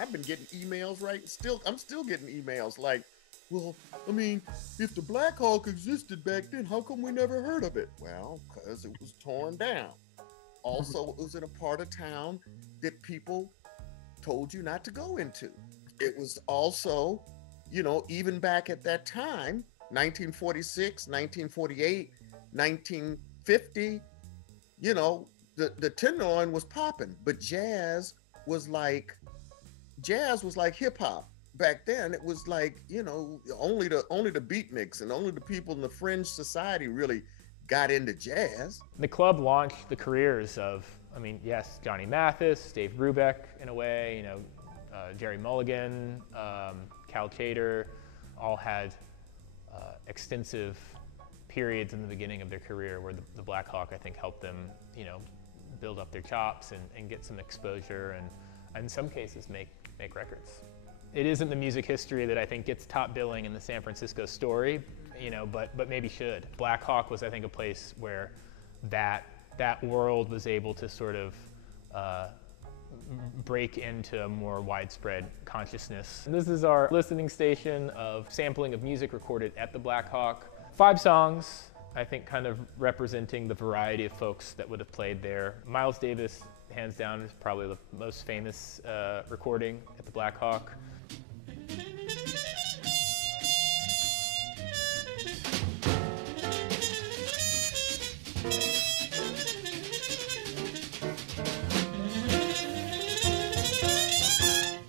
I've been getting emails, right? I'm still getting emails like, well, I mean, if the Blackhawk existed back then, how come we never heard of it? Well, because it was torn down. Also, it was in a part of town that people told you not to go into. It was also, even back at that time, 1946, 1948, 1950, the Tenderloin was popping, but jazz was like hip hop. Back then it was like, only the beatniks and only the people in the fringe society really got into jazz. The club launched the careers of, yes, Johnny Mathis, Dave Brubeck in a way, Jerry Mulligan, Cal Tjader, all had extensive periods in the beginning of their career where the Blackhawk, I think, helped them, build up their chops and get some exposure and in some cases make records. It isn't the music history that I think gets top billing in the San Francisco story, but maybe should. Blackhawk was, I think, a place where that world was able to sort of break into a more widespread consciousness. And this is our listening station of sampling of music recorded at the Blackhawk. 5 songs, I think, kind of representing the variety of folks that would have played there. Miles Davis, hands down, is probably the most famous recording at the Blackhawk.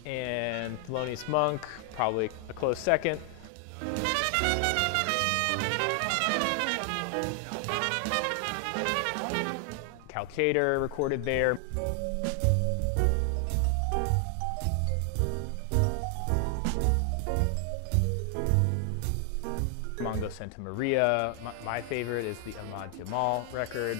And Thelonious Monk, probably a close second. Cal Tjader recorded there. Mongo Santa Maria. My favorite is the Ahmad Jamal record.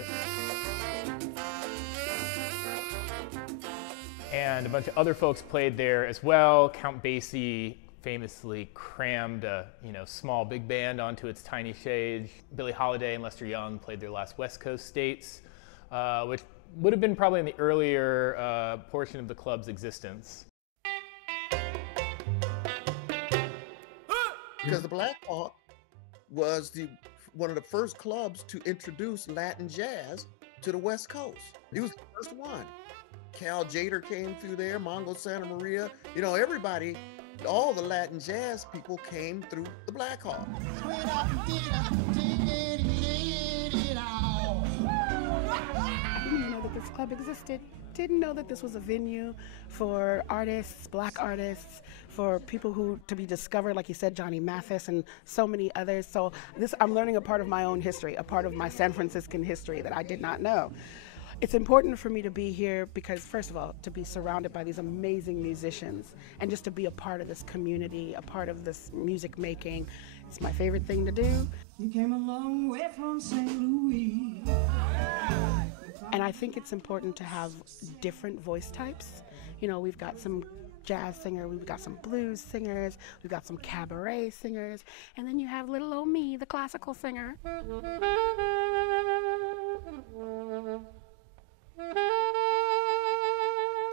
And a bunch of other folks played there as well. Count Basie famously crammed a small big band onto its tiny stage. Billie Holiday and Lester Young played their last West Coast states, which would have been probably in the earlier portion of the club's existence. Because the Blackhawk was one of the first clubs to introduce Latin jazz to the West Coast. He was the first one. Cal Tjader came through there, Mongo Santa Maria. Everybody, all the Latin jazz people came through the Blackhawk. Didn't know that this club existed. Didn't know that this was a venue for artists, Black artists, for people to be discovered, like you said, Johnny Mathis and so many others. So I'm learning a part of my own history, a part of my San Franciscan history that I did not know. It's important for me to be here because, first of all, to be surrounded by these amazing musicians and just to be a part of this community, a part of this music making. It's my favorite thing to do. You came a long way from St. Louis. And I think it's important to have different voice types. We've got some jazz singer, we've got some blues singers, we've got some cabaret singers, and then you have little old me, the classical singer.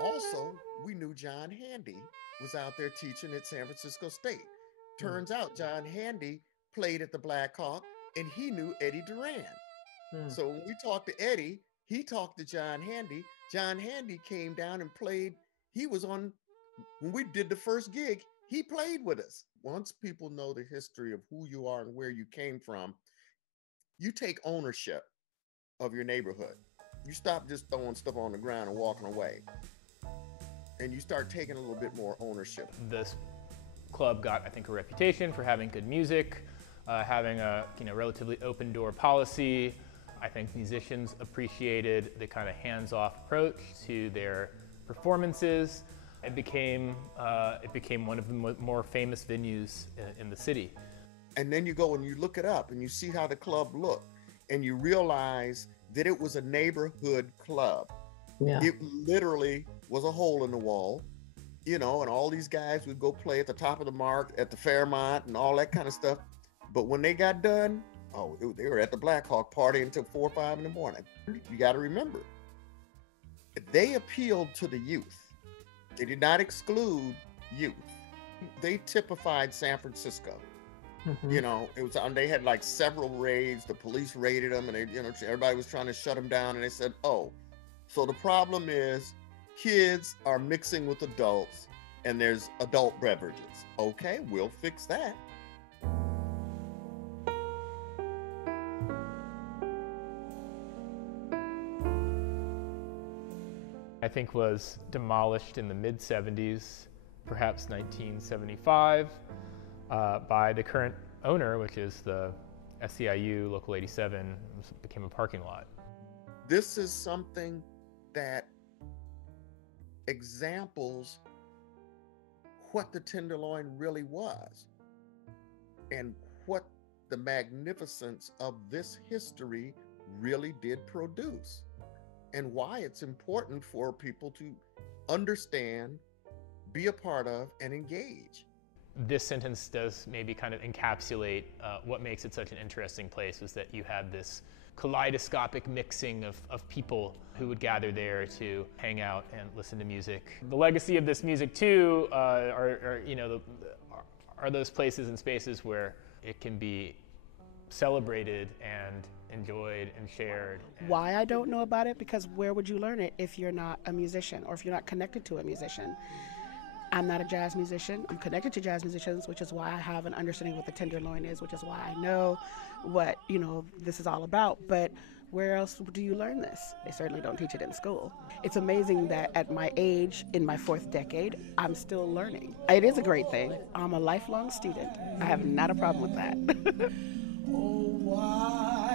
Also, we knew John Handy was out there teaching at San Francisco State. Turns out John Handy played at the Blackhawk and he knew Eddie Duran. So when we talked to Eddie, he talked to John Handy. John Handy came down and played. When we did the first gig, he played with us. Once people know the history of who you are and where you came from, you take ownership of your neighborhood. You stop just throwing stuff on the ground and walking away. And you start taking a little bit more ownership. This club got, I think, a reputation for having good music, having a relatively open door policy. I think musicians appreciated the kind of hands-off approach to their performances. It became one of the more famous venues in the city. And then you go and you look it up and you see how the club looked and you realize that it was a neighborhood club. Yeah. It literally was a hole in the wall, and all these guys would go play at the top of the mark at the Fairmont and all that kind of stuff. But when they got done, they were at the Blackhawk party until 4 or 5 in the morning. You got to remember, they appealed to the youth. They did not exclude youth. They typified San Francisco. You know, it was they had like several raids. The police raided them, and they, you know, everybody was trying to shut them down. And they said, "Oh, so the problem is kids are mixing with adults, and there's adult beverages. Okay, we'll fix that." I think was demolished in the mid-70s, perhaps 1975, by the current owner, which is the SEIU Local 87, became a parking lot. This is something that examples what the Tenderloin really was and what the magnificence of this history really did produce, and why it's important for people to understand, be a part of, and engage. This sentence does maybe kind of encapsulate what makes it such an interesting place, is that you had this kaleidoscopic mixing of people who would gather there to hang out and listen to music. The legacy of this music too are those places and spaces where it can be celebrated and enjoyed and shared. Why I don't know about it? Because where would you learn it if you're not a musician or if you're not connected to a musician? I'm not a jazz musician. I'm connected to jazz musicians, which is why I have an understanding of what the Tenderloin is, which is why I know what, you know, this is all about. But where else do you learn this? They certainly don't teach it in school. It's amazing that at my age, in my 4th decade, I'm still learning. It is a great thing. I'm a lifelong student. I have not a problem with that. Oh, why?